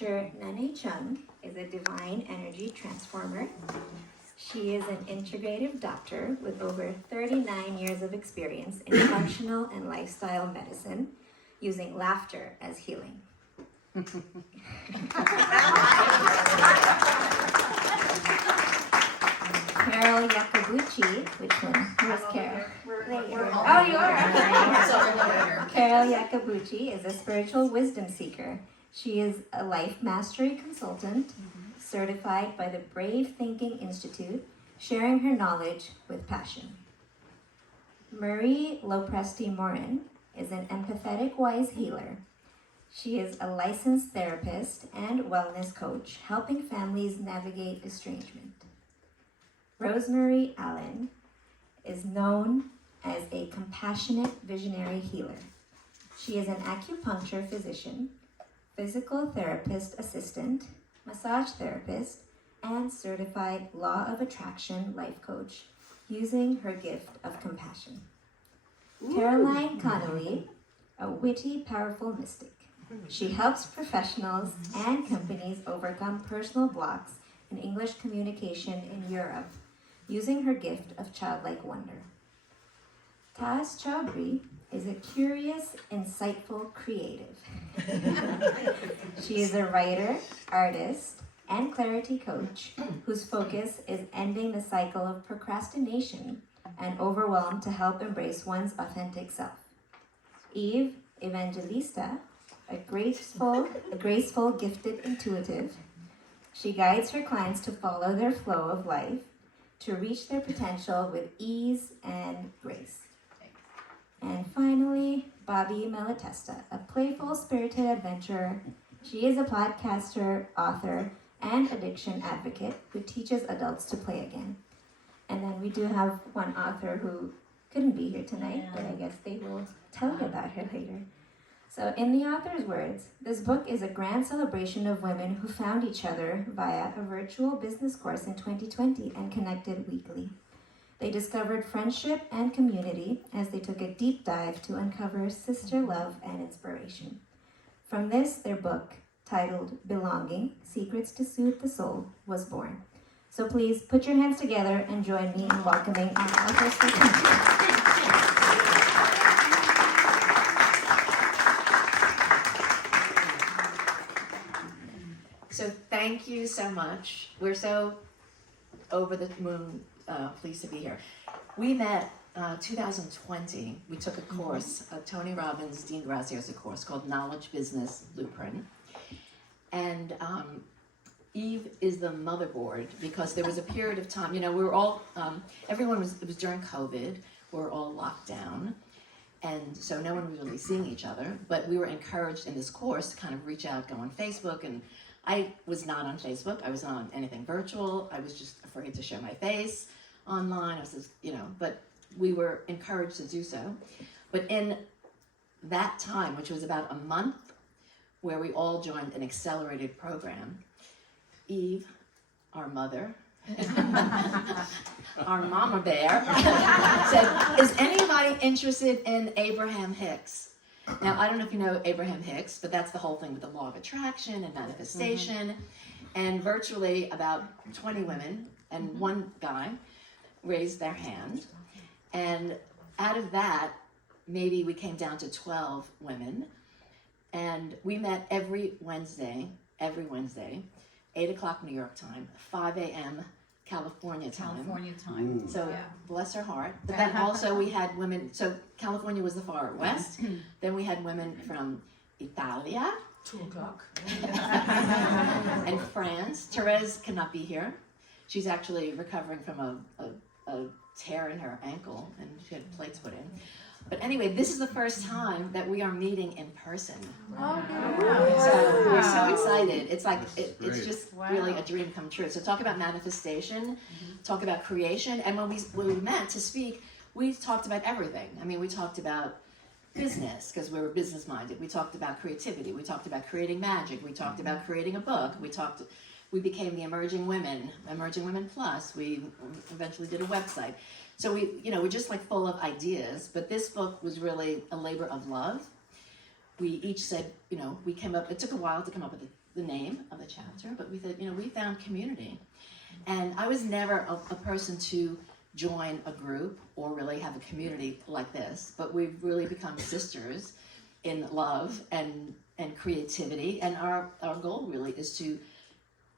Nane Chung is a divine energy transformer. She is an integrative doctor with over 39 years of experience in functional and lifestyle medicine, using laughter as healing. Carol Yakabuchi, which one? Where's Carol? Oh, you are. Carol Yakabuchi is a spiritual wisdom seeker. She is a life mastery consultant, certified by the Brave Thinking Institute, sharing her knowledge with passion. Marie Lopresti Morin is an empathetic wise healer. She is a licensed therapist and wellness coach, helping families navigate estrangement. Rosemary Allen is known as a compassionate visionary healer. She is an acupuncture physician, physical therapist assistant, massage therapist, and certified law of attraction life coach, using her gift of compassion. Ooh. Caroline Connolly, a witty, powerful mystic. She helps professionals and companies overcome personal blocks in English communication in Europe, using her gift of childlike wonder. Taz Chaudhry is a curious, insightful creative. She is a writer, artist, and clarity coach whose focus is ending the cycle of procrastination and overwhelm to help embrace one's authentic self. Eve Evangelista, a graceful, gifted intuitive. She guides her clients to follow their flow of life, to reach their potential with ease and grace. And finally, Bobby Malatesta, a playful, spirited adventurer. She is a podcaster, author, and addiction advocate who teaches adults to play again. And then we do have one author who couldn't be here tonight, but I guess they will tell you about her later. So in the author's words, this book is a grand celebration of women who found each other via a virtual business course in 2020 and connected weekly. They discovered friendship and community as they took a deep dive to uncover sister love and inspiration. From this, their book, titled Belonging, Secrets to Soothe the Soul, was born. So please put your hands together and join me in welcoming our authors for tonight. So thank you so much. We're so over the moon pleased to be here. We met 2020. We took a course, Tony Robbins, Dean Graziosi course called Knowledge Business Blueprint. And Eve is the motherboard because there was a period of time, we were all, it was during COVID, we were all locked down. And so no one was really seeing each other, but we were encouraged in this course to kind of reach out, go on Facebook. And I was not on Facebook. I was on anything virtual. I was just afraid to show my face online. I was just, but we were encouraged to do so. But in that time, which was about a month, where we all joined an accelerated program, Eve, our mother, our mama bear, said, is anybody interested in Abraham Hicks? Now, I don't know if you know Abraham Hicks, but that's the whole thing with the law of attraction and manifestation. And virtually about 20 women and one guy raised their hand. And out of that, maybe we came down to 12 women. And we met every Wednesday, 8 o'clock New York time, 5 a.m. California time. So bless her heart. But then also we had women, so California was the far west. Then we had women from Italia. 2 o'clock. And France. Therese cannot be here. She's actually recovering from a tear in her ankle and she had plates put in. But anyway, this is the first time that we are meeting in person. Wow. So we're so excited. It's like, it's just really a dream come true. So talk about manifestation, talk about creation. And when we met to speak, we talked about everything. I mean, we talked about business, because we were business minded. We talked about creativity. We talked about creating magic. We talked about creating a book. We became the Emerging Women Plus. We eventually did a website. So we're just like full of ideas, but this book was really a labor of love. We each said, we came up, it took a while to come up with the name of the chapter, but we said, we found community. And I was never a person to join a group or really have a community like this, but we've really become sisters in love and creativity. And our goal really is to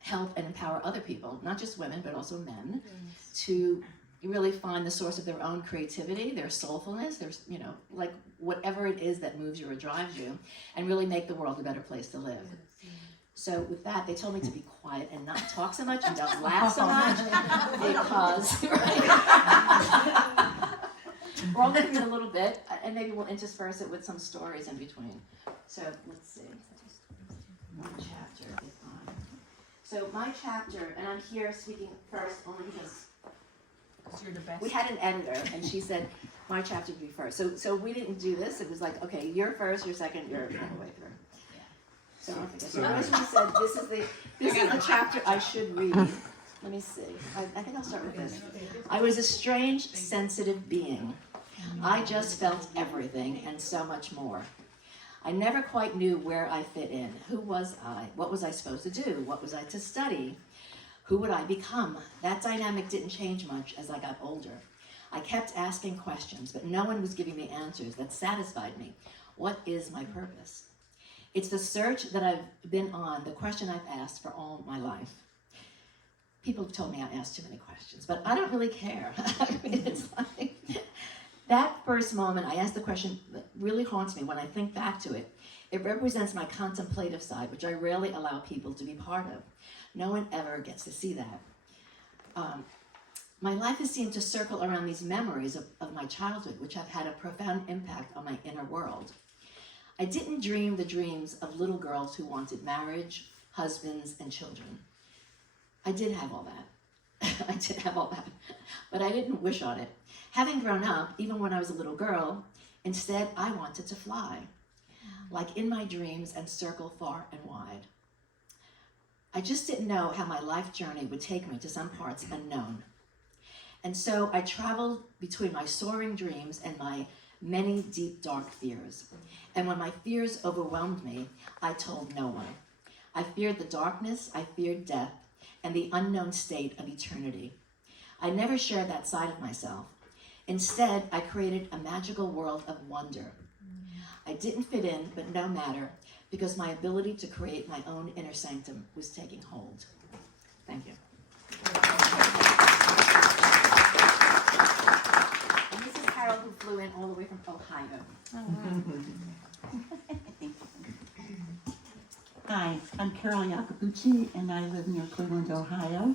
help and empower other people, not just women, but also men, to really find the source of their own creativity, their soulfulness, there's, like whatever it is that moves you or drives you, and really make the world a better place to live. So with that, they told me to be quiet and not talk so much and don't laugh so much, because we're all going to read a little bit, and maybe we'll intersperse it with some stories in between. So let's see. One chapter is on. So my chapter, and I'm here speaking first only because you're the best. we had an editor, and she said my chapter would be first. So we didn't do this. It was like, okay, you're first, you're second, you're all the way through. So I forget. So Rosemary said this is the chapter I should read. Let me see. I think I'll start with this. I was a strange, sensitive being. I just felt everything and so much more. I never quite knew where I fit in. Who was I? What was I supposed to do? What was I to study? Who would I become? That dynamic didn't change much as I got older. I kept asking questions, but no one was giving me answers that satisfied me. What is my purpose? It's the search that I've been on, the question I've asked for all my life. People have told me I asked too many questions, but I don't really care. I mean, it's like, that first moment I asked the question that really haunts me when I think back to it. It represents my contemplative side, which I rarely allow people to be part of. No one ever gets to see that. My life has seemed to circle around these memories of my childhood, which have had a profound impact on my inner world. I didn't dream the dreams of little girls who wanted marriage, husbands, and children. I did have all that. I did have all that, but I didn't wish on it. Having grown up, even when I was a little girl, instead I wanted to fly, like in my dreams, and circle far and wide. I just didn't know how my life journey would take me to some parts unknown. And so I traveled between my soaring dreams and my many deep, dark fears. And when my fears overwhelmed me, I told no one. I feared the darkness, I feared death, and the unknown state of eternity. I never shared that side of myself. Instead, I created a magical world of wonder. I didn't fit in, but no matter, because my ability to create my own inner sanctum was taking hold. Thank you. And this is Carol, who flew in all the way from Ohio. Oh, wow. Hi, I'm Carol Iacobucci, and I live near Cleveland, Ohio.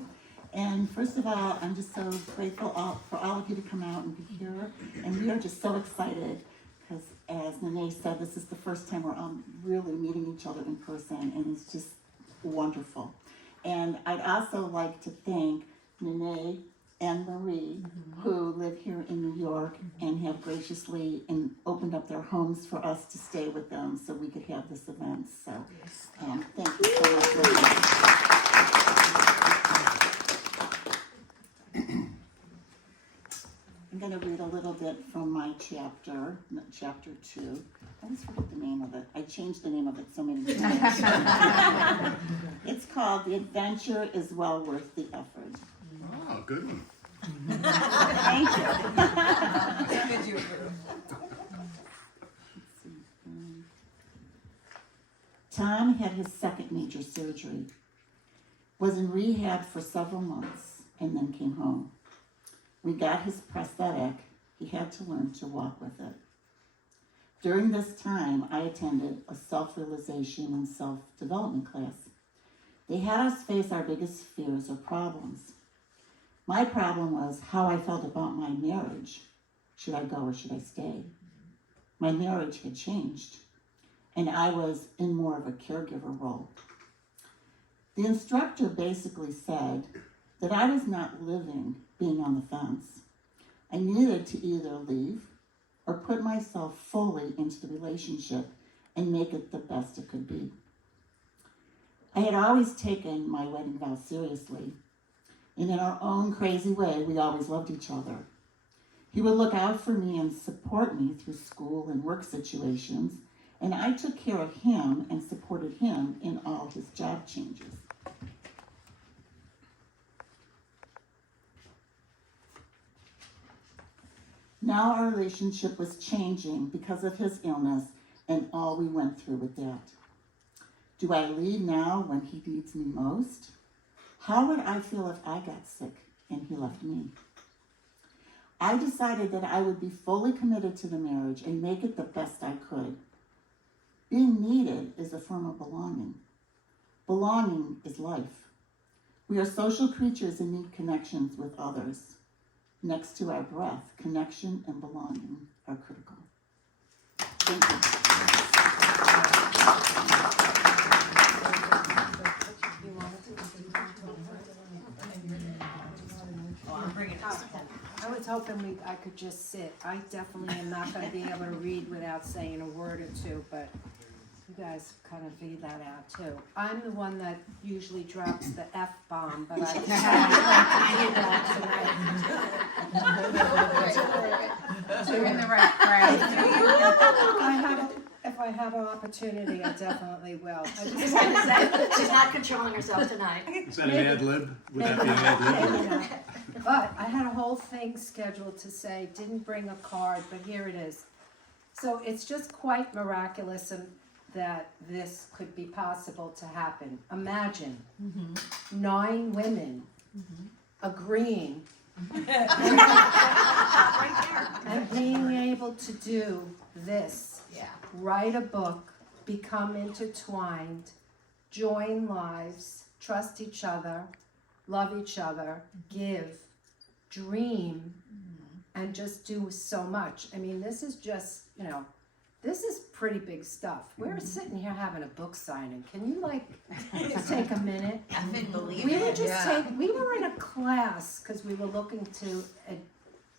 And first of all, I'm just so grateful for all of you to come out and be here. And we are just so excited because, as Nene said, this is the first time we're all really meeting each other in person, and it's just wonderful. And I'd also like to thank Nene and Marie, who live here in New York and have graciously opened up their homes for us to stay with them so we could have this event. So thank you so much for that. I'm going to read a little bit from my chapter 2. I always forget the name of it. I changed the name of it so many times. It's called The Adventure is Well Worth the Effort. Oh, good one. Thank you. Tom had his second major surgery, was in rehab for several months, and then came home. We got his prosthetic. He had to learn to walk with it. During this time, I attended a self-realization and self-development class. They had us face our biggest fears or problems. My problem was how I felt about my marriage. Should I go or should I stay? My marriage had changed, and I was in more of a caregiver role. The instructor basically said that I was not living being on the fence. I needed to either leave or put myself fully into the relationship and make it the best it could be. I had always taken my wedding vow seriously, and in our own crazy way, we always loved each other. He would look out for me and support me through school and work situations, and I took care of him and supported him in all his job changes. Now our relationship was changing because of his illness and all we went through with that. Do I leave now when he needs me most? How would I feel if I got sick and he left me? I decided that I would be fully committed to the marriage and make it the best I could. Being needed is a form of belonging. Belonging is life. We are social creatures and need connections with others. Next to our breath, connection and belonging are critical. Thank you. I was hoping I could just sit. I definitely am not going to be able to read without saying a word or two, but you guys kind of figured that out too. I'm the one that usually drops the F-bomb, but I decided not to do that tonight. So you're in the right crowd. If I have an opportunity, I definitely will. I just She's not controlling herself tonight. Is that an ad lib? Would that be an ad lib? But I had a whole thing scheduled to say, didn't bring a card, but here it is. So it's just quite miraculous that this could be possible to happen. Imagine 9 women agreeing and being able to do this. Yeah. Write a book, become intertwined, join lives, trust each other, love each other, give, dream, and just do so much. I mean, this is just, this is pretty big stuff. We're sitting here having a book signing. Can you just take a minute? I couldn't believe We it. were just we were in a class because we were looking to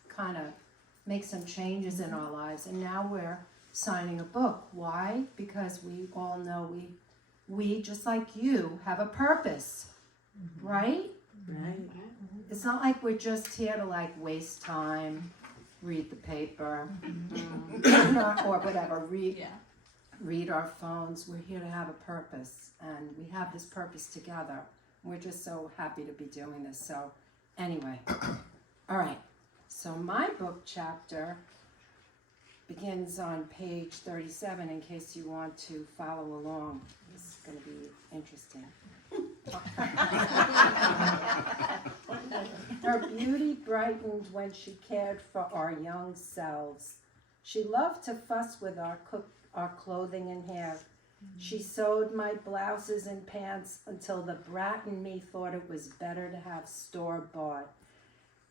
kind of make some changes in our lives, and now we're signing a book. Why? Because we all know we just like you have a purpose, right? Right. It's not like we're just here to waste time, read the paper, or whatever, read our phones. We're here to have a purpose, and we have this purpose together. We're just so happy to be doing this. So anyway, all right. So my book chapter begins on page 37 in case you want to follow along. This is going to be interesting. Her beauty brightened when she cared for our young selves. She loved to fuss with our clothing and hair. She sewed my blouses and pants until the brat in me thought it was better to have store-bought.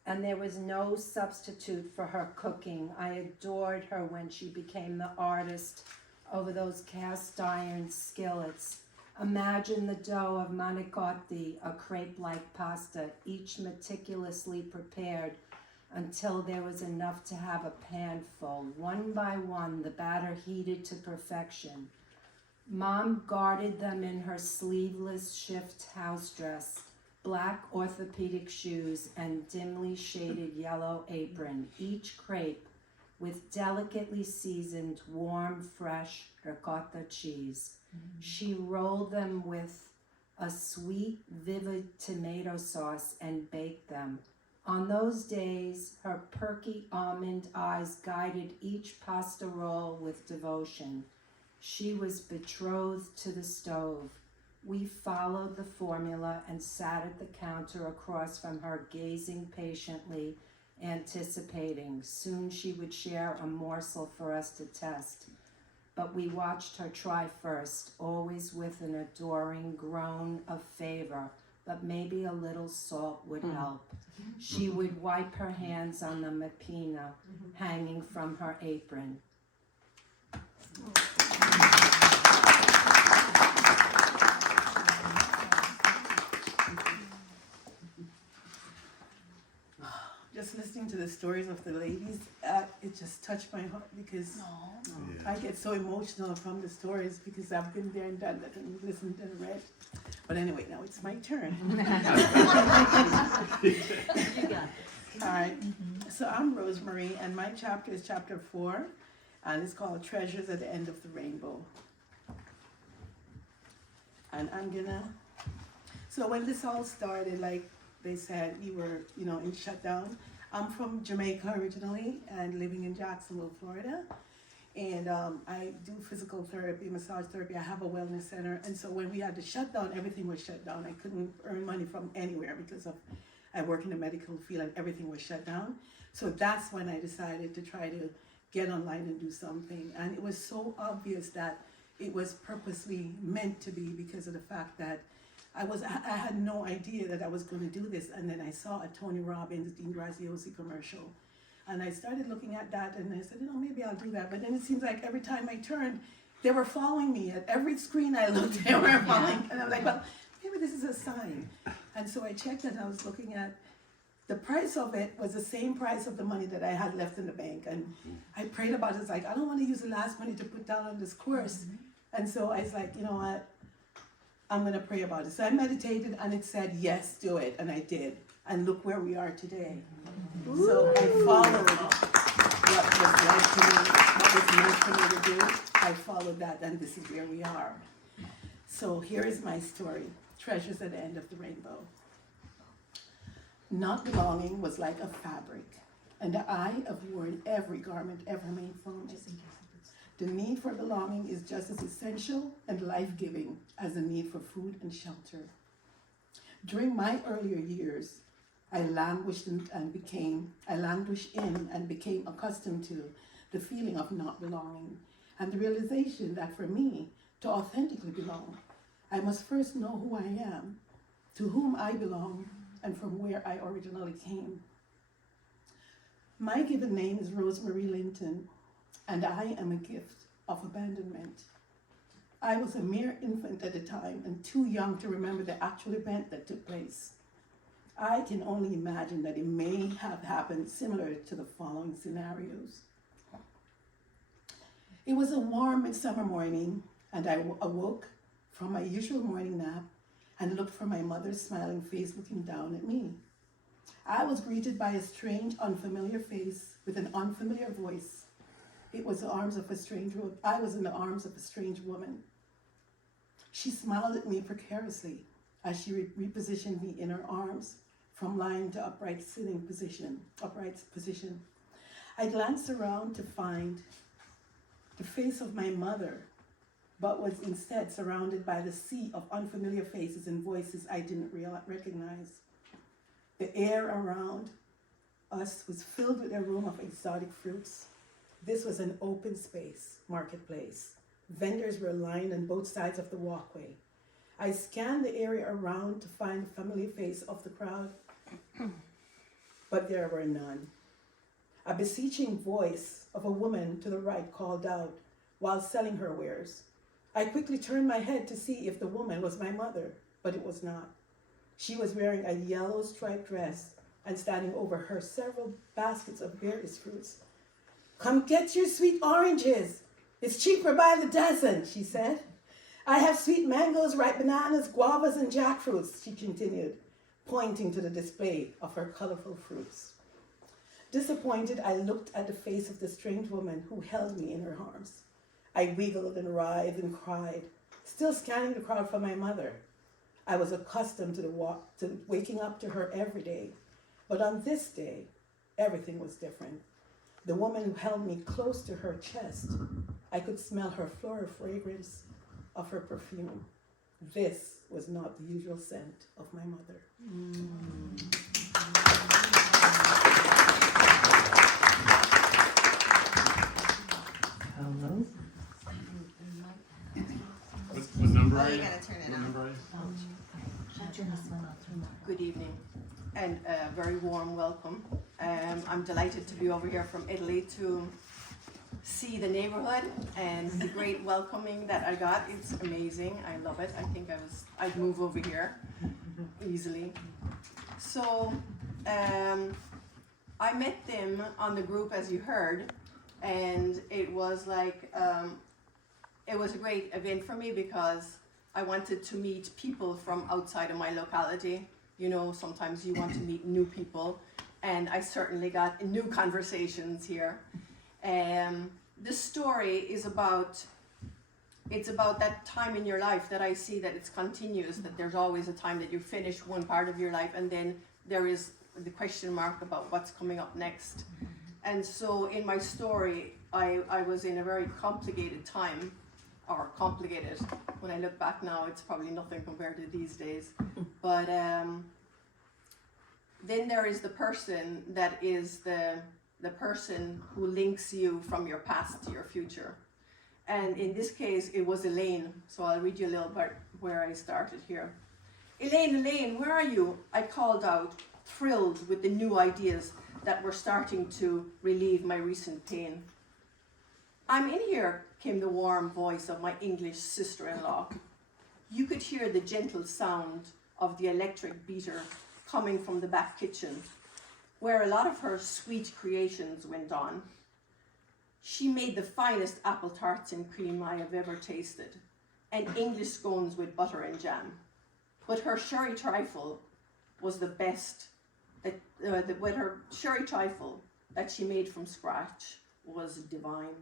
And there was no substitute for her cooking. I adored her when she became the artist over those cast iron skillets. Imagine the dough of manicotti, a crepe-like pasta, each meticulously prepared until there was enough to have a pan full. One by one, the batter heated to perfection. Mom guarded them in her sleeveless shift house dress, black orthopedic shoes, and dimly shaded yellow apron, each crepe with delicately seasoned, warm, fresh ricotta cheese. She rolled them with a sweet, vivid tomato sauce and baked them. On those days, her perky almond eyes guided each pasta roll with devotion. She was betrothed to the stove. We followed the formula and sat at the counter across from her, gazing patiently, anticipating. Soon she would share a morsel for us to test. But we watched her try first, always with an adoring groan of favor, but maybe a little salt would help. She would wipe her hands on the mapina hanging from her apron. Just listening to the stories of the ladies, it just touched my heart because I get so emotional from the stories because I've been there and done that and listened and read. But anyway, now it's my turn. All right. So I'm Rosemary, and my chapter is chapter 4. and it's called Treasures at the End of the Rainbow. And I'm gonna, so when this all started, like they said, we were, you know, in shutdown. I'm from Jamaica originally and living in Jacksonville, Florida. And I do physical therapy, massage therapy. I have a wellness center. And so when we had the shutdown, everything was shut down. I couldn't earn money from anywhere because I work in the medical field and everything was shut down. So that's when I decided to try to get online and do something. And it was so obvious that it was purposely meant to be because of the fact that I had no idea that I was going to do this. And then I saw a Tony Robbins, Dean Graziosi commercial. And I started looking at that and I said, you know, maybe I'll do that. But then it seems like every time I turned, they were following me. At every screen I looked, they were following. And I'm like, well, maybe this is a sign. And so I checked and I was looking at the price of it was the same price of the money that I had left in the bank. And I prayed about it. It's like, I don't want to use the last money to put down on this course. And so I was like, you know what? I'm going to pray about it. So I meditated and it said, yes, do it. And I did. And look where we are today. So I followed what was right to me, what was meant for me to do. I followed that and this is where we are. So here is my story, Treasures at the End of the Rainbow. Not belonging was like a fabric, and I have worn every garment ever made from it. The need for belonging is just as essential and life-giving as the need for food and shelter. During my earlier years, I languished in and became accustomed to the feeling of not belonging and the realization that for me, to authentically belong, I must first know who I am, to whom I belong, and from where I originally came. My given name is Rosemary Linton, and I am a gift of abandonment. I was a mere infant at the time and too young to remember the actual event that took place. I can only imagine that it may have happened similar to the following scenarios. It was a warm midsummer morning, and I awoke from my usual morning nap and looked for my mother's smiling face looking down at me. I was greeted by a strange, unfamiliar face with an unfamiliar voice. I was in the arms of a strange woman. She smiled at me precariously as she repositioned me in her arms from lying to upright position. I glanced around to find the face of my mother, but was instead surrounded by the sea of unfamiliar faces and voices I didn't recognize. The air around us was filled with the aroma of exotic fruits. This was an open space, marketplace. Vendors were lined on both sides of the walkway. I scanned the area around to find the familiar face of the crowd, but there were none. A beseeching voice of a woman to the right called out while selling her wares. I quickly turned my head to see if the woman was my mother, but it was not. She was wearing a yellow striped dress and standing over her several baskets of various fruits. "Come get your sweet oranges. It's cheaper by the dozen," she said. "I have sweet mangoes, ripe bananas, guavas, and jackfruits," she continued, pointing to the display of her colorful fruits. Disappointed, I looked at the face of the strange woman who held me in her arms. I wiggled and writhed and cried, still scanning the crowd for my mother. I was accustomed to waking up to her every day, but on this day, everything was different. The woman who held me close to her chest, I could smell her floral fragrance of her perfume. This was not the usual scent of my mother. Hello. What number are Oh, you? you gotta turn it What on. number are you? Good evening and a very warm welcome. I'm delighted to be over here from Italy to see the neighborhood and the great welcoming that I got. It's amazing. I love it. I think I'd move over here easily. So I met them on the group, as you heard, and it was like it was a great event for me because I wanted to meet people from outside of my locality. You know, sometimes you want to meet new people, and I certainly got new conversations here. this story is about, it's about that time in your life that I see that it's continuous, that there's always a time that you finish one part of your life and then there is the question mark about what's coming up next. And so in my story, I was in a very complicated time, or complicated. When I look back now, it's probably nothing compared to these days. But then there is the person that is the person who links you from your past to your future. And in this case, it was Elaine. So I'll read you a little bit where I started here. Elaine, where are you? I called out, thrilled with the new ideas that were starting to relieve my recent pain. I'm in here, came the warm voice of my English sister-in-law. You could hear the gentle sound of the electric beater coming from the back kitchen, where a lot of her sweet creations went on. She made the finest apple tarts and cream I have ever tasted, and English scones with butter and jam. But her sherry trifle was the best. With her sherry trifle that she made from scratch was divine.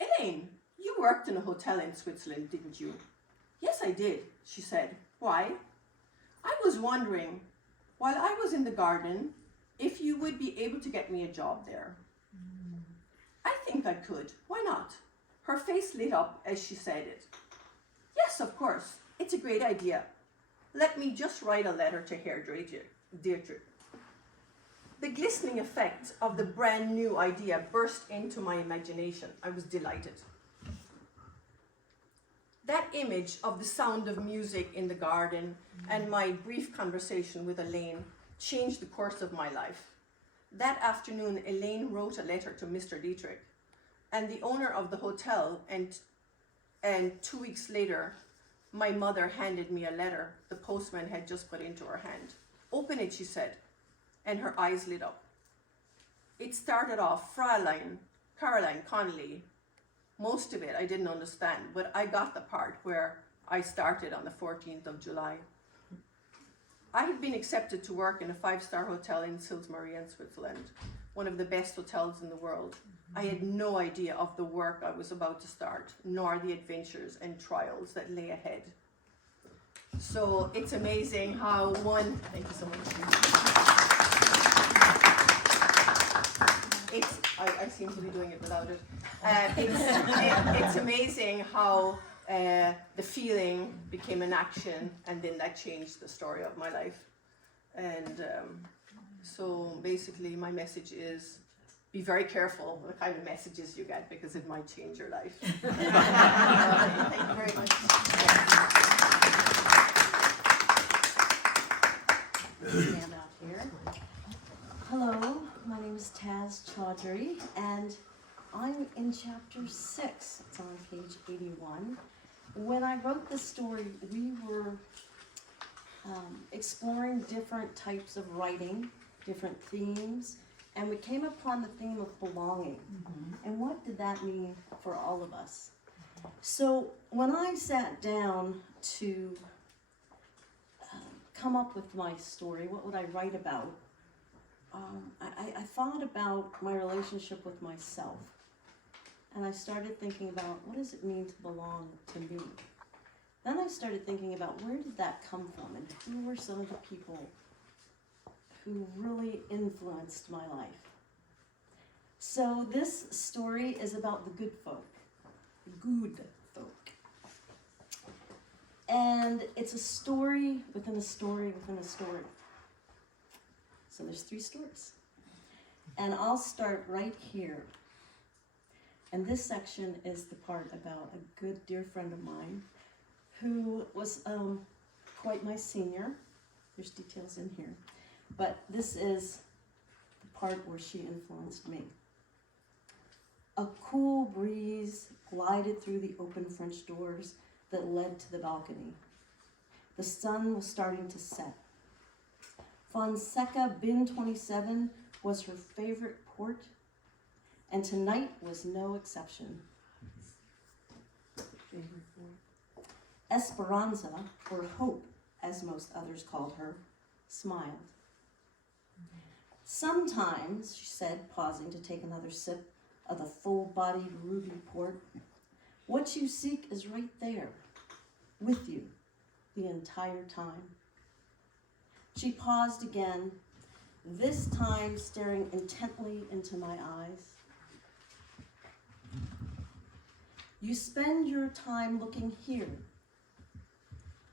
Elaine, you worked in a hotel in Switzerland, didn't you? Yes, I did, she said. Why? I was wondering, while I was in the garden, if you would be able to get me a job there. I think I could. Why not? Her face lit up as she said it. Yes, of course. It's a great idea. Let me just write a letter to Herr Dietrich. The glistening effect of the brand new idea burst into my imagination. I was delighted. That image of the sound of music in the garden and my brief conversation with Elaine changed the course of my life. That afternoon, Elaine wrote a letter to Mr. Dietrich, and the owner of the hotel, and 2 weeks later, my mother handed me a letter the postman had just put into her hand. Open it, she said, and her eyes lit up. It started off, Caroline Connolly. Most of it I didn't understand, but I got the part where I started on the 14th of July. I had been accepted to work in a 5-star hotel in Soothe in Switzerland, one of the best hotels in the world. I had no idea of the work I was about to start, nor the adventures and trials that lay ahead. So it's amazing how thank you so much. I seem to be doing it without it. It's amazing how the feeling became an action, and then that changed the story of my life. And so basically my message is, be very careful the kind of messages you get, because it might change your life. Thank you very much. Stand out here. Hello, my name is Taz Chaudhry, and I'm in chapter 6. It's on page 81. When I wrote this story, we were exploring different types of writing, different themes, and we came upon the theme of belonging. And what did that mean for all of us? So when I sat down to come up with my story, what would I write about? I thought about my relationship with myself, and I started thinking about, what does it mean to belong to me? Then I started thinking about, where did that come from, and who were some of the people who really influenced my life? So this story is about the good folk. And it's a story within a story within a story. So there's 3 stories. And I'll start right here. And this section is the part about a good dear friend of mine who was quite my senior. There's details in here. But this is the part where she influenced me. A cool breeze glided through the open French doors that led to the balcony. The sun was starting to set. Fonseca Bin 27 was her favorite port, and tonight was no exception. Esperanza, or Hope, as most others called her, smiled. Sometimes, she said, pausing to take another sip, of the full-bodied ruby port. What you seek is right there, with you, the entire time. She paused again, this time staring intently into my eyes. You spend your time looking here.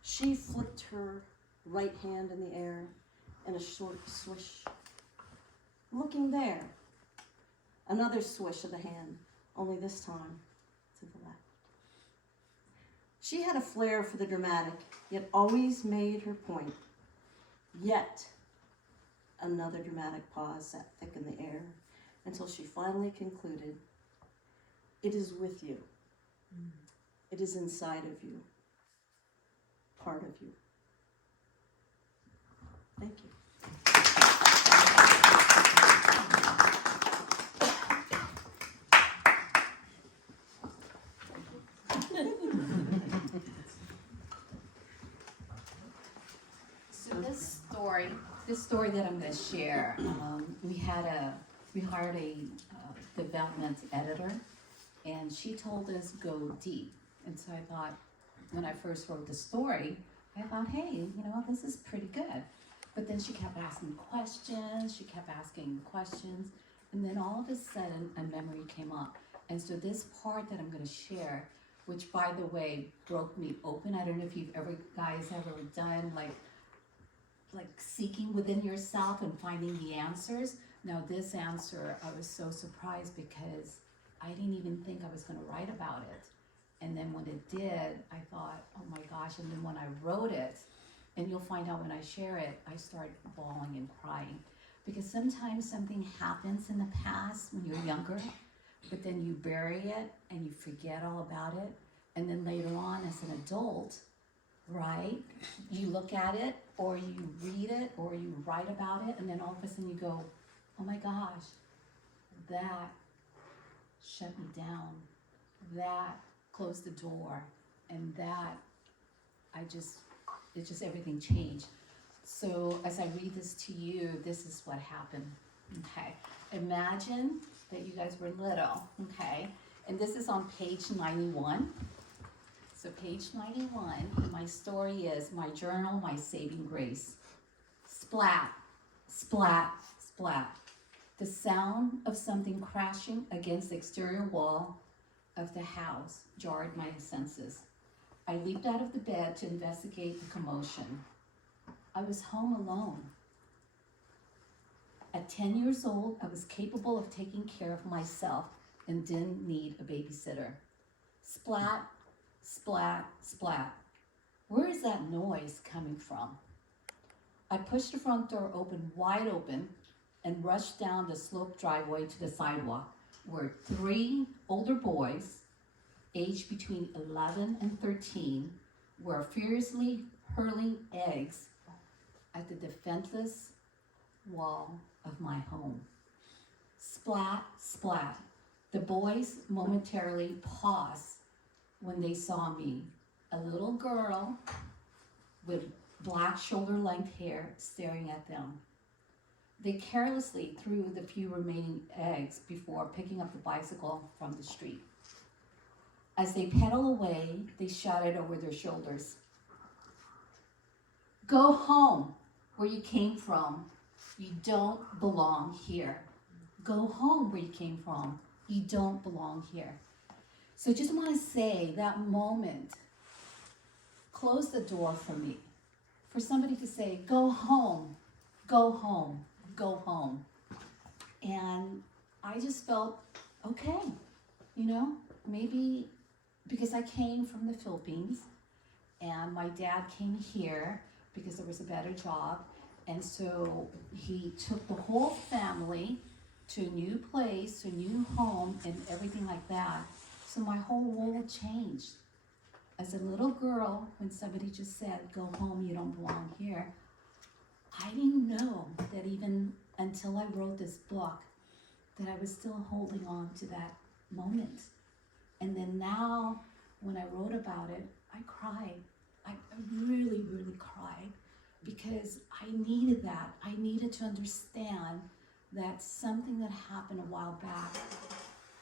She flicked her right hand in the air in a short swish. Looking there. Another swish of the hand, only this time to the left. She had a flair for the dramatic, yet always made her point. Yet another dramatic pause sat thick in the air until she finally concluded, it is with you. It is inside of you. Part of you. Thank you. So this story that I'm going to share, we hired a development editor, and she told us go deep. And so I thought, when I first wrote the story, I thought, hey, this is pretty good. But then she kept asking questions, and then all of a sudden a memory came up. And so this part that I'm going to share, which by the way broke me open. I don't know if you've guys ever done like seeking within yourself and finding the answers. Now this answer, I was so surprised because I didn't even think I was going to write about it. And then when it did, I thought, oh my gosh. And then when I wrote it, and you'll find out when I share it, I start bawling and crying. Because sometimes something happens in the past when you're younger, but then you bury it and you forget all about it. And then later on as an adult, right, you look at it or you read it or you write about it, and then all of a sudden you go, oh my gosh, that shut me down. That closed the door, and that everything changed. So as I read this to you, this is what happened, okay? Imagine that you guys were little, okay? And this is on page 91. So page 91, and my story is my journal, my saving grace. Splat, splat, splat. The sound of something crashing against the exterior wall of the house jarred my senses. I leaped out of the bed to investigate the commotion. I was home alone. At 10 years old, I was capable of taking care of myself and didn't need a babysitter. Splat, splat, splat. Where is that noise coming from? I pushed the front door wide open, and rushed down the sloped driveway to the sidewalk, where 3 older boys, aged between 11 and 13, were furiously hurling eggs at the defenseless wall of my home. Splat, splat. The boys momentarily paused when they saw me, a little girl with black shoulder-length hair staring at them. They carelessly threw the few remaining eggs before picking up the bicycle from the street. As they pedaled away, they shouted over their shoulders, "Go home where you came from. You don't belong here. Go home where you came from. You don't belong here." So just want to say that moment closed the door for me. For somebody to say, "Go home, go home, go home." And I just felt, okay, maybe because I came from the Philippines and my dad came here because there was a better job. And so he took the whole family to a new place, to a new home and everything like that. So my whole world changed. As a little girl, when somebody just said, "Go home, you don't belong here," I didn't know that even until I wrote this book, that I was still holding on to that moment. And then now, when I wrote about it, I cried. I really, really cried because I needed that. I needed to understand that something that happened a while back,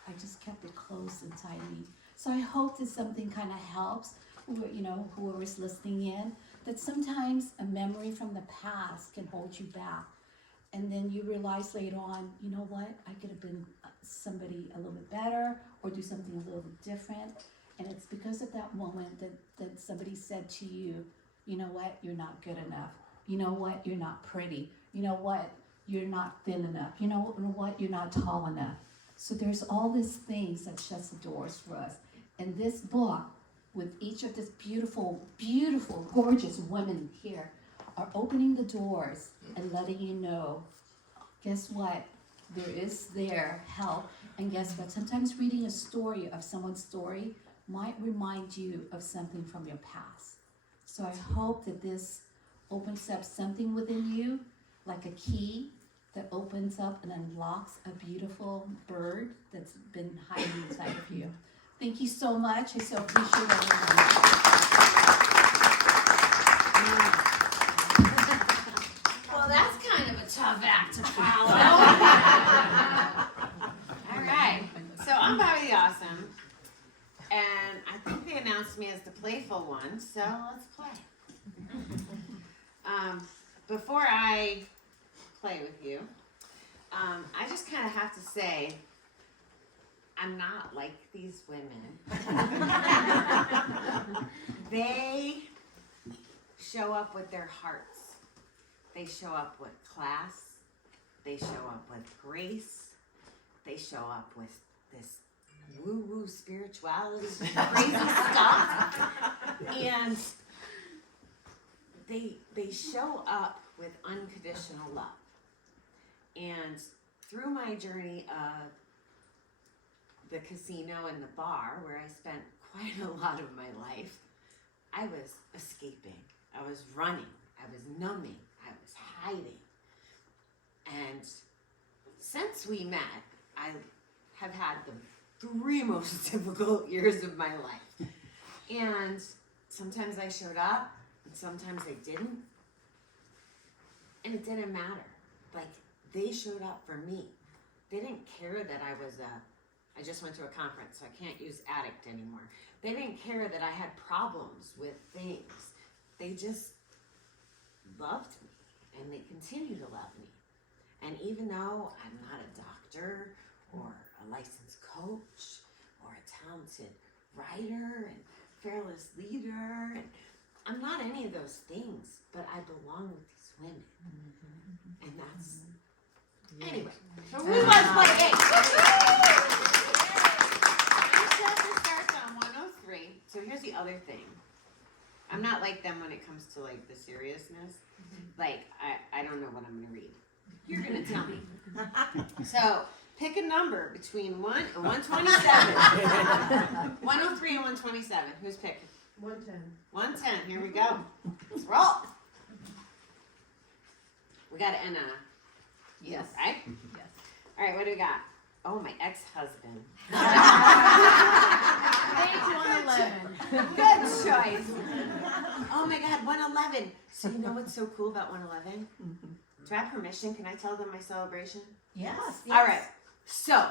I just kept it close inside me. So I hope that something kind of helps, whoever's listening in, that sometimes a memory from the past can hold you back. And then you realize later on, you know what, I could have been somebody a little bit better or do something a little bit different. And it's because of that moment that somebody said to you, you know what, you're not good enough. You know what, you're not pretty. You know what, you're not thin enough. You know what, you're not tall enough. So there's all these things that shuts the doors for us. And this book, with each of these beautiful, beautiful, gorgeous women here, are opening the doors and letting you know, guess what? There is help. And guess what? Sometimes reading a story of someone's story might remind you of something from your past. So I hope that this opens up something within you, like a key that opens up and unlocks a beautiful bird that's been hiding inside of you. Thank you so much. I so appreciate everyone. Well, that's kind of a tough act to follow. All right. So I'm Bobby the Awesome, and I think they announced me as the playful one, so let's play. Before I play with you, I just kind of have to say, I'm not like these women. They show up with their hearts. They show up with class. They show up with grace. They show up with this woo-woo spirituality, crazy stuff. And they show up with unconditional love. And through my journey of the casino and the bar, where I spent quite a lot of my life, I was escaping. I was running. I was numbing. I was hiding. And since we met, I have had the 3 most difficult years of my life. And sometimes I showed up, and sometimes I didn't. And it didn't matter. Like, they showed up for me. They didn't care that I just went to a conference, so I can't use addict anymore. They didn't care that I had problems with things. They just loved me, and they continue to love me. And even though I'm not a doctor or a licensed coach or a talented writer and fearless leader, and I'm not any of those things, but I belong with these women. And that's... Anyway, so who wants to play a game? Session starts on 103. So here's the other thing. I'm not like them when it comes to like the seriousness. Like, I don't know what I'm gonna read. You're gonna tell me. So pick a number between 1 and 127. 103 and 127. Who's picking? 110. 110. Here we go. Let's roll. We gotta end on a yes, right? Yes. All right, what do we got? Oh, my ex-husband. Page 111. Good choice. Oh my God, 111. So you know what's so cool about 111? Do I have permission? Can I tell them my celebration? Yes. All right. So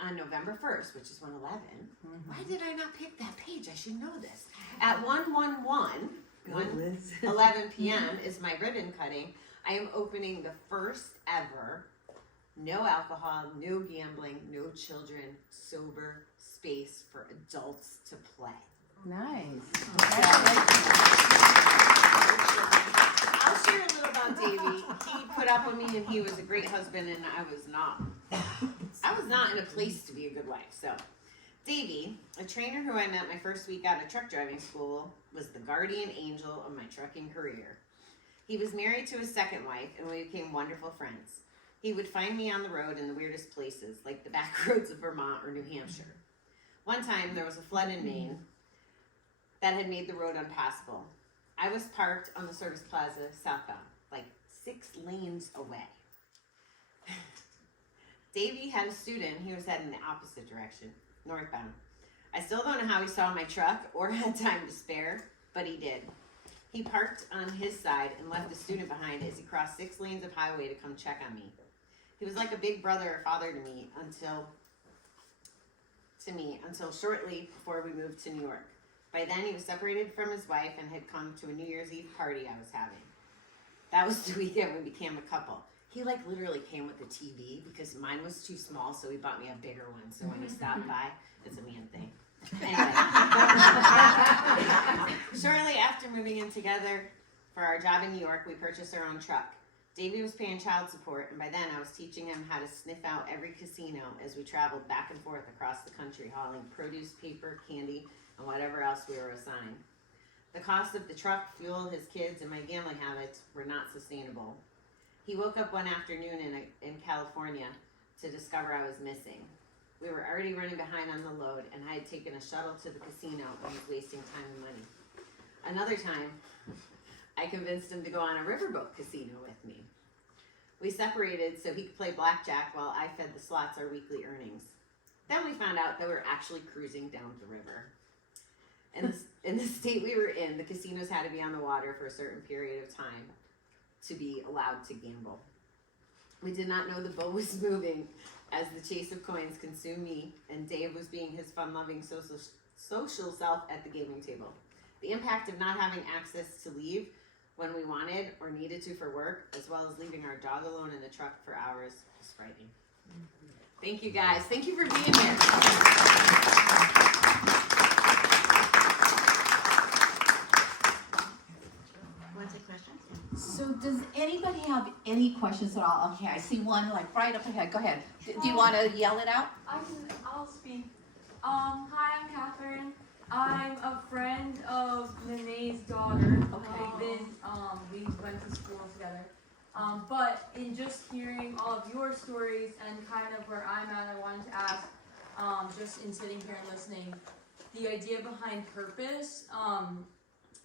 on November 1st, which is 111, why did I not pick that page? I should know this. At 11 p.m. is my ribbon cutting. I am opening the first ever no alcohol, no gambling, no children, sober space for adults to play. Nice. I'll share a little about Davey. He put up with me and he was a great husband, and I was not in a place to be a good wife. So Davey, a trainer who I met my first week out of truck driving school, was the guardian angel of my trucking career. He was married to his second wife, and we became wonderful friends. He would find me on the road in the weirdest places, like the back roads of Vermont or New Hampshire. One time, there was a flood in Maine that had made the road impassable. I was parked on the Service Plaza southbound, like 6 lanes away. Davey had a student. He was heading the opposite direction, northbound. I still don't know how he saw my truck or had time to spare, but he did. He parked on his side and left the student behind as he crossed 6 lanes of highway to come check on me. He was like a big brother or father to me until to me until shortly before we moved to New York. By then, he was separated from his wife and had come to a New Year's Eve party I was having. That was the weekend we became a couple. He like literally came with a TV because mine was too small, so he bought me a bigger one. So when he stopped by, it's a man thing. Anyway, shortly after moving in together for our job in New York, we purchased our own truck. Davey was paying child support, and by then I was teaching him how to sniff out every casino as we traveled back and forth across the country, hauling produce, paper, candy, and whatever else we were assigned. The cost of the truck, fuel, his kids, and my gambling habits were not sustainable. He woke up one afternoon in California to discover I was missing. We were already running behind on the load, and I had taken a shuttle to the casino and was wasting time and money. Another time, I convinced him to go on a riverboat casino with me. We separated so he could play blackjack while I fed the slots our weekly earnings. Then we found out that we were actually cruising down the river. In the state we were in, the casinos had to be on the water for a certain period of time to be allowed to gamble. We did not know the boat was moving as the chase of coins consumed me, and Dave was being his fun-loving social self at the gaming table. The impact of not having access to leave when we wanted or needed to for work, as well as leaving our dog alone in the truck for hours, was frightening. Thank you guys. Thank you for being here. Want to take questions? So does anybody have any questions at all? Okay, I see one like right up ahead. Go ahead. Do you want to yell it out? I'll speak. Hi, I'm Catherine. I'm a friend of Nene's daughter. Okay. We went to school together. But in just hearing all of your stories and kind of where I'm at, I wanted to ask, just in sitting here and listening, the idea behind purpose.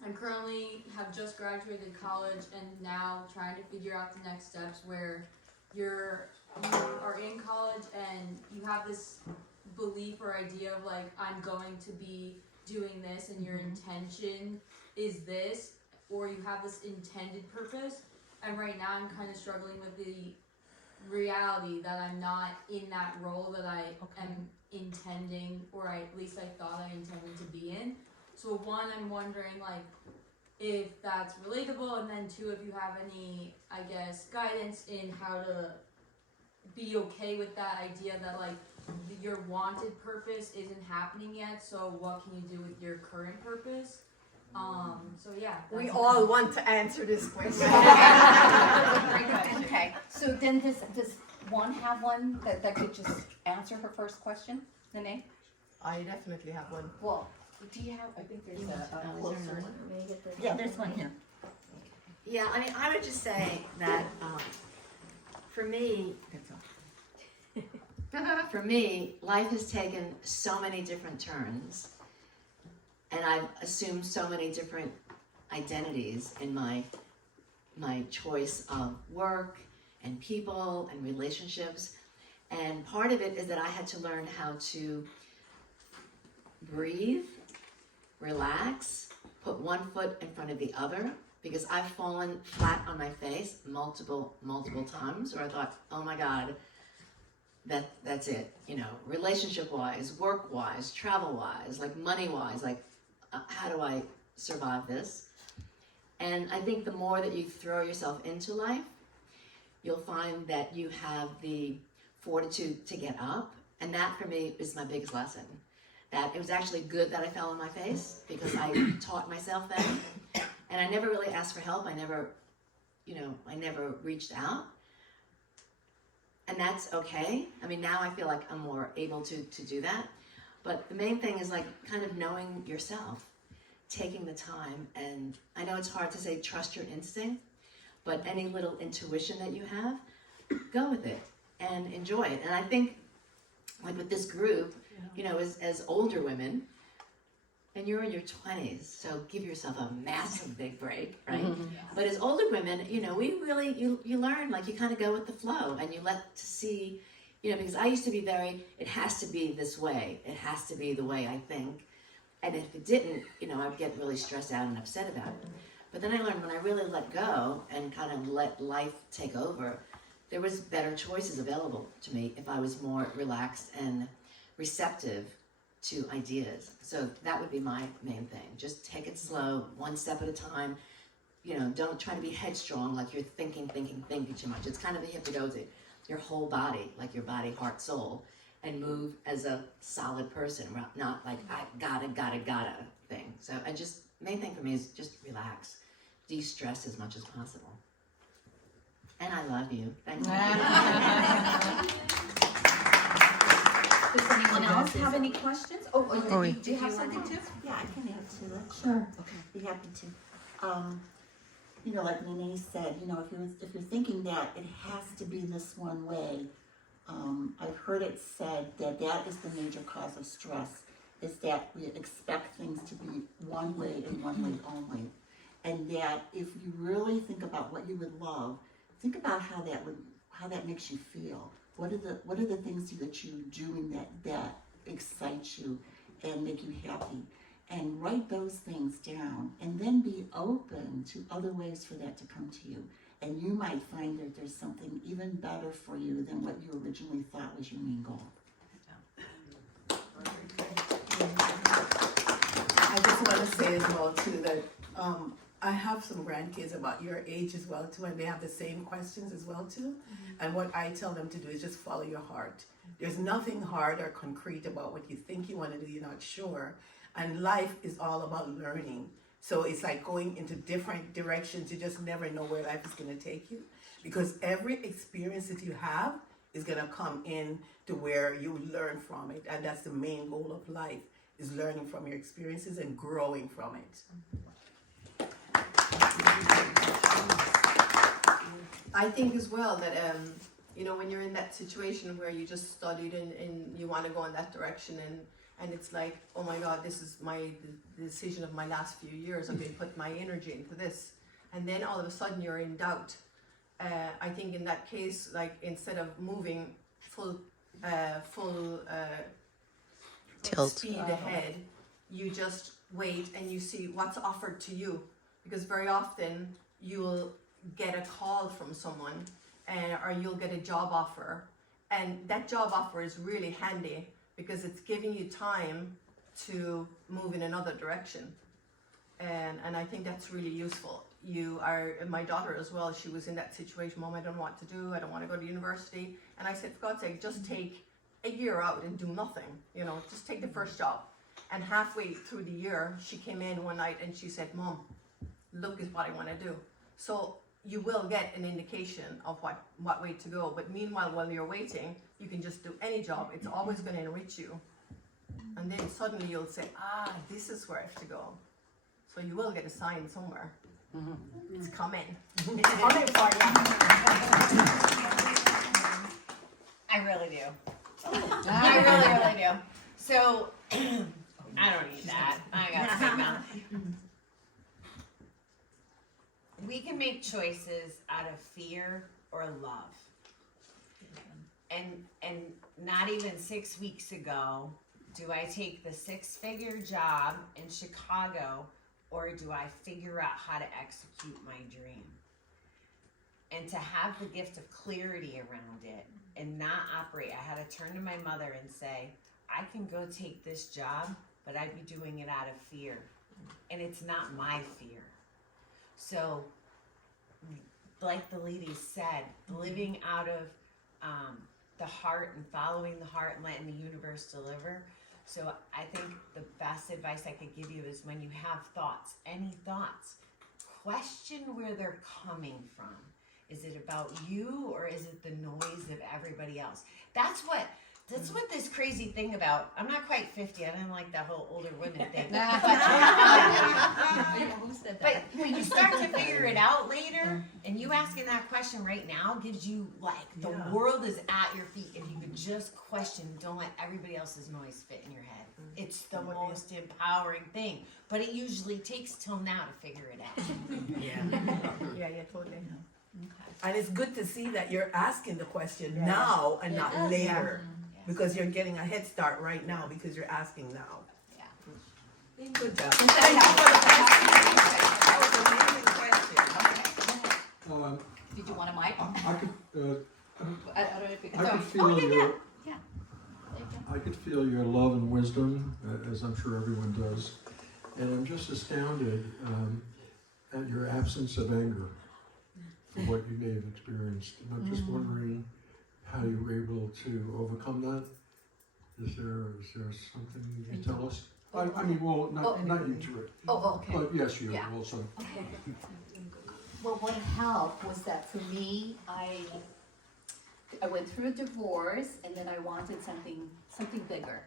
I'm currently have just graduated college and now trying to figure out the next steps where you are in college and you have this belief or idea of like, I'm going to be doing this and your intention is this, or you have this intended purpose. And right now I'm kind of struggling with the reality that I'm not in that role that I am intending, or at least I thought I intended to be in. So one, I'm wondering like if that's relatable, and then two, if you have any, I guess, guidance in how to be okay with that idea that like your wanted purpose isn't happening yet, so what can you do with your current purpose? So yeah. We all want to answer this question. Okay. So then does one have one that could just answer her first question, Nene? I definitely have one. Well, do you have? I think there's a closer one. Yeah, there's one here. Yeah, I mean, I would just say that for me, life has taken so many different turns, and I've assumed so many different identities in my choice of work and people and relationships. And part of it is that I had to learn how to breathe, relax, put one foot in front of the other, because I've fallen flat on my face multiple times where I thought, oh my God, that's it. You know, relationship-wise, work-wise, travel-wise, like money-wise, like how do I survive this? And I think the more that you throw yourself into life, you'll find that you have the fortitude to get up. And that for me is my biggest lesson. That it was actually good that I fell on my face, because I taught myself that. And I never really asked for help. I never reached out. And that's okay. I mean, now I feel like I'm more able to do that. But the main thing is like kind of knowing yourself, taking the time. And I know it's hard to say trust your instinct, but any little intuition that you have, go with it and enjoy it. And I think like with this group, you know, as older women, and you're in your 20s, so give yourself a massive big break, right? Mm-hmm. But as older women, you know, we really, you learn, like you kind of go with the flow and you let to see, you know, because I used to be it has to be this way. It has to be the way I think. And if it didn't, you know, I'd get really stressed out and upset about it. But then I learned when I really let go and kind of let life take over, there was better choices available to me if I was more relaxed and receptive to ideas. So that would be my main thing. Just take it slow, one step at a time. You know, don't try to be headstrong, like you're thinking too much. It's kind of the hypnagogic, your whole body, like your body, heart, soul, and move as a solid person, not like I gotta thing. So main thing for me is just relax, de-stress as much as possible. And I love you. Thank you. Does anyone else have any questions? Do you have something too? Yeah, I can add to it. Sure. Okay, be happy to. You know, like Nene said, you know, if you're thinking that it has to be this one way, I've heard it said that is the major cause of stress, is that we expect things to be one way and one way only. And that if you really think about what you would love, think about how that makes you feel. What are the things that you're doing that excite you and make you happy? And write those things down, and then be open to other ways for that to come to you. And you might find that there's something even better for you than what you originally thought was your main goal. I just want to say as well too that I have some grandkids about your age as well too, and they have the same questions as well too. And what I tell them to do is just follow your heart. There's nothing hard or concrete about what you think you want to do, you're not sure. And life is all about learning. So it's like going into different directions. You just never know where life is going to take you. Because every experience that you have is going to come in to where you learn from it. And that's the main goal of life, is learning from your experiences and growing from it. I think as well that, you know, when you're in that situation where you just studied and you want to go in that direction and it's like, oh my God, this is the decision of my last few years. I've been putting my energy into this. And then all of a sudden you're in doubt. I think in that case, like instead of moving full tilt speed ahead, you just wait and you see what's offered to you. Because very often you'll get a call from someone or you'll get a job offer. And that job offer is really handy because it's giving you time to move in another direction. And I think that's really useful. My daughter as well, she was in that situation, Mom, I don't know what to do, I don't want to go to university. And I said, for God's sake, just take a year out and do nothing, you know, just take the first job. And halfway through the year, she came in one night and she said, Mom, look is what I want to do. So you will get an indication of what way to go. But meanwhile, while you're waiting, you can just do any job. It's always going to enrich you. And then suddenly you'll say, this is where I have to go. So you will get a sign somewhere. Mm-hmm. It's coming. It's coming for you. I really do. I really do. So, I don't need that. I got to take that. We can make choices out of fear or love. And not even 6 weeks ago, do I take the 6-figure job in Chicago, or do I figure out how to execute my dream? And to have the gift of clarity around it and not operate, I had to turn to my mother and say, I can go take this job, but I'd be doing it out of fear. And it's not my fear. So, like the lady said, living out of the heart and following the heart and letting the universe deliver. So I think the best advice I could give you is when you have thoughts, any thoughts, question where they're coming from. Is it about you or is it the noise of everybody else? That's what this crazy thing about, I'm not quite 50, I didn't like that whole older women thing. But when you start to figure it out later, and you asking that question right now gives you like, the world is at your feet. If you could just question, don't let everybody else's noise fit in your head. It's the most empowering thing. But it usually takes till now to figure it out. Yeah, totally. Okay. And it's good to see that you're asking the question now and not later. Because you're getting a head start right now because you're asking now. Yeah. Good job. That was an amazing question. Did you want a mic? I could I don't know if you can. I could feel yeah. There you go. I could feel your love and wisdom, as I'm sure everyone does. And I'm just astounded at your absence of anger for what you may have experienced. And I'm just wondering how you were able to overcome that. Is there something you can tell us? I mean, well, not you two, Oh, okay. but yes, you Yeah. also. Okay. Well, what helped was that for me, I went through a divorce, and then I wanted something bigger,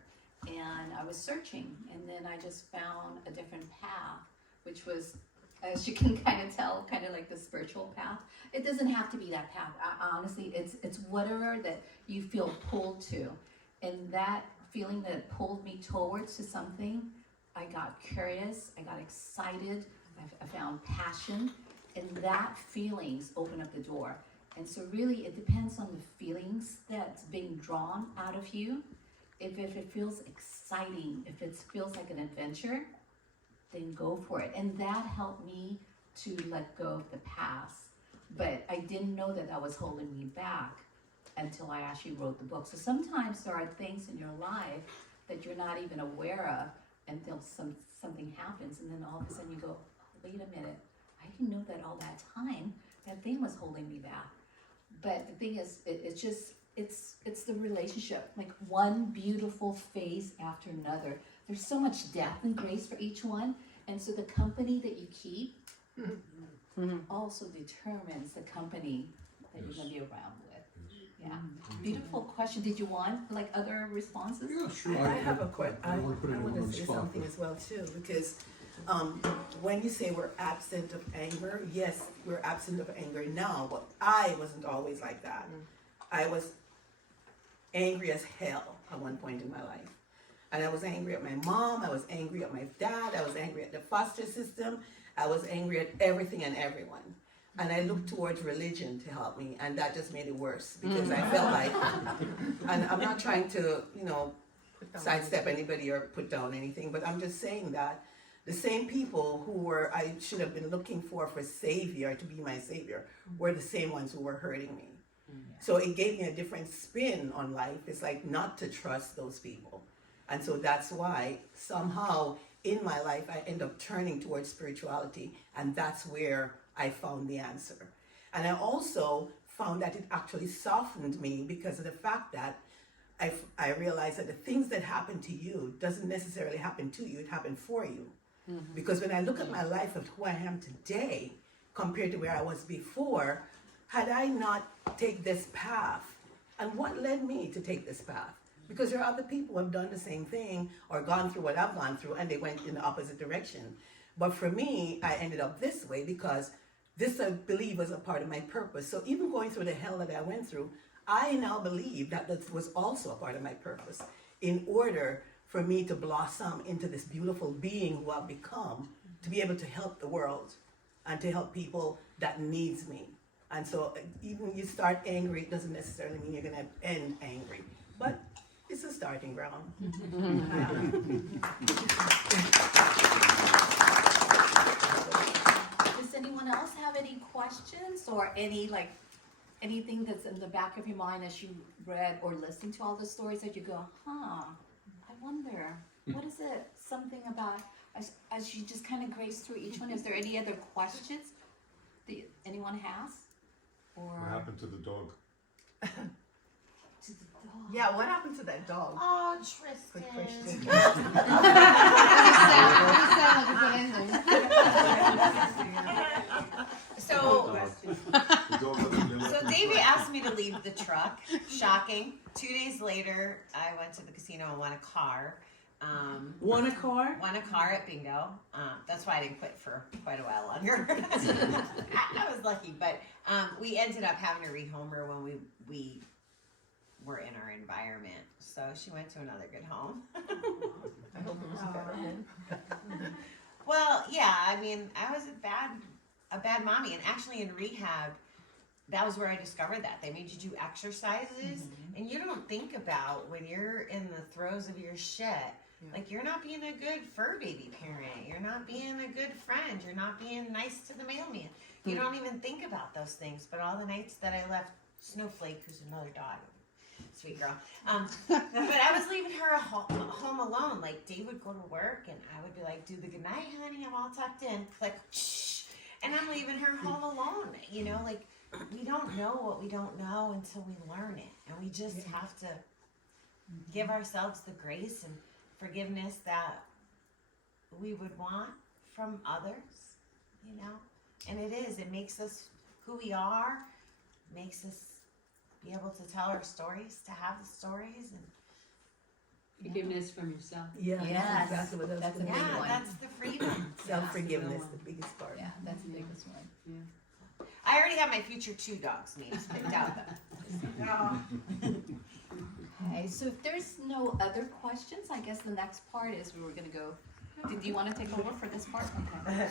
and I was searching, and then I just found a different path, which was, as you can kind of tell, kind of like the spiritual path. It doesn't have to be that path. Honestly, it's whatever that you feel pulled to, and that feeling that pulled me towards to something, I got curious, I got excited, I found passion, and that feelings open up the door. And so really it depends on the feelings that's being drawn out of you. If it feels exciting, if it feels like an adventure, then go for it. And that helped me to let go of the past. But I didn't know that was holding me back until I actually wrote the book. So sometimes there are things in your life that you're not even aware of until something happens, and then all of a sudden you go, oh, wait a minute, I didn't know that all that time that thing was holding me back. But the thing is, it's the relationship, like one beautiful phase after another. There's so much depth and grace for each one, and so the company that you keep also determines the company that you're going to be around with. Yeah, beautiful question. Did you want like other responses? Yeah, sure. I have a question. I want to put anyone on want the to say spot, something but- as well too, because when you say we're absent of anger, yes, we're absent of anger now, but I wasn't always like that. I was angry as hell at one point in my life. And I was angry at my mom, I was angry at my dad, I was angry at the foster system, I was angry at everything and everyone. And I looked towards religion to help me, and that just made it worse, because I felt like, and I'm not trying to, sidestep anybody or put down anything, but I'm just saying that the same people I should have been looking for savior, to be my savior, were the same ones who were hurting me. So it gave me a different spin on life. It's like not to trust those people. And so that's why somehow in my life I end up turning towards spirituality, and that's where I found the answer. And I also found that it actually softened me because of the fact that I realized that the things that happen to you doesn't necessarily happen to you, it happened for you. Because when I look at my life of who I am today compared to where I was before, had I not take this path, and what led me to take this path? Because there are other people who have done the same thing or gone through what I've gone through, and they went in the opposite direction. But for me, I ended up this way because this, I believe, was a part of my purpose. So even going through the hell that I went through, I now believe that that was also a part of my purpose, in order for me to blossom into this beautiful being who I've become, to be able to help the world and to help people that needs me. And so even you start angry, it doesn't necessarily mean you're going to end angry. But it's a starting ground. Does anyone else have any questions or anything that's in the back of your mind as you read or listened to all the stories that you go, I wonder, what is it? Something about, as you just kind of grace through each one, is there any other questions that anyone has? Or What happened to the dog? to the dog? Yeah, what happened to that dog? Oh, Tristan. Good question. So, The dog had a little so Davey asked me to leave the truck. Shocking. 2 days later, I went to the casino and won a car. Won a car? Won a car at bingo. That's why I didn't quit for quite a while longer. I was lucky, but we ended up having to rehome her when we were in our environment. So she went to another good home. I hope it was a better home. Well, yeah, I mean, I was a bad mommy, and actually in rehab, that was where I discovered that. They made you do exercises, and you don't think about when you're in the throes of your shit, like you're not being a good fur baby parent, you're not being a good friend, you're not being nice to the mailman. You don't even think about those things, but all the nights that I left Snowflake, who's another dog, Sweet girl. But I was leaving her home alone. Like, Dave would go to work, and I would be like, do the good night, honey. I'm all tucked in. Like, shh. And I'm leaving her home alone. You know, like, we don't know what we don't know until we learn it. And we just have to give ourselves the grace and forgiveness that we would want from others, you know? And it makes us who we are, makes us be able to tell our stories, to have the stories, and Forgiveness from yourself. Yeah, Yes, that's exactly what that's a big yeah, one. that's the freedom. self-forgiveness, the biggest part. Yeah, that's the biggest one. I already have my future 2 dogs' names picked out. Okay, so if there's no other questions, I guess the next part is we were gonna go. Did you want to take over for this part? Okay.